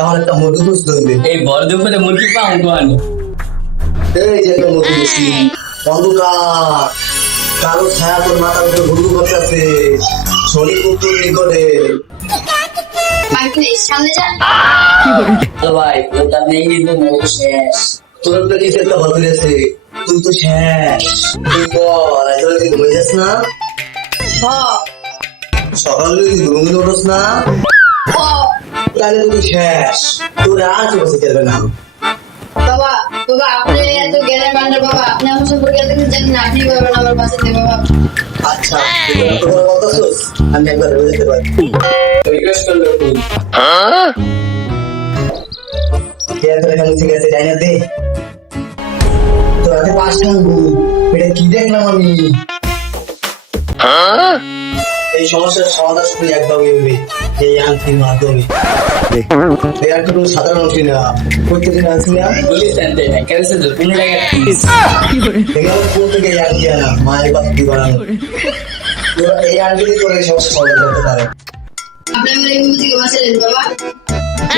তাহলে একটা মুরগি খুঁজতে হইবে। এই বড় দুপুরে মুরগি পাও কোন? এই যে একটা মুরগি দেখছি, অন্ধকার, কালো ছায়া তোর মাথার উপরে ঘুরঘুর করতেছে, শরীর উত্তর নিকটে। ভাই প্লিজ সামনে যান। তো ভাই ওটা নেই কিন্তু মোর শেষ। তোর একটা কিছু একটা ভাবি আছে, তুই তো শেষ। তুই বল, এখন কি ঘুমিয়ে যাস না? সকালে কি ঘুমিয়ে উঠোস না? তাহলে তুই শেষ, তোর আর কি বসে চলবে না। বাবা বাবা আপনি এত জ্ঞানের ভান্ডার বাবা, আপনি আমার সম্পর্কে এত কিছু জানেন না, আপনি পারবেন আমার বাঁচাতে বাবা। আচ্ছা তোমার বলতেছোস, আমি একবার ভেবে যেতে পারি। রিকোয়েস্ট করলো তুই। ঠিক আছে যাই না দে, তোর হাতে পাঁচ টাঙ্গু, এটা কি দেখলাম আমি। এই সমস্যার সমাধান শুধু একভাবে হবে, এই আংটির মাধ্যমে। এই আংটি কোনো সাধারণ আংটি না, প্রত্যেকদিন আংটি না। পুলিশ আনতে না কেসে তো 15 টাকা ফিস। এগুলো কোন থেকে এই আংটি আনা, মায়ের বাপি বানানো। তোরা এই আংটি দিয়ে তোর এই সমস্যা সমাধান করতে পারে। আপনি আমার এই মুহূর্ত থেকে বাঁচালেন বাবা।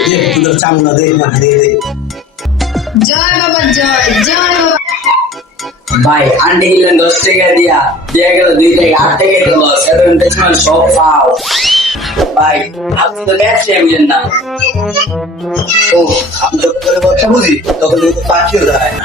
যে তুই তোর চামড়া দে, মাথা দিয়ে দে। জয় বাবা জয় জয় বাবা। ভাই আন্টি গেলেন 10 টাকা দিয়া গেল 2 টাকা 8 টাকা দিল 7 সব পাও। ভাই আপনি তো ব্যবসা বুঝেন না। ও আমি যখন তোর ব্যবসা বুঝি তখন তুই তো পাখিও দাঁড়ায় না।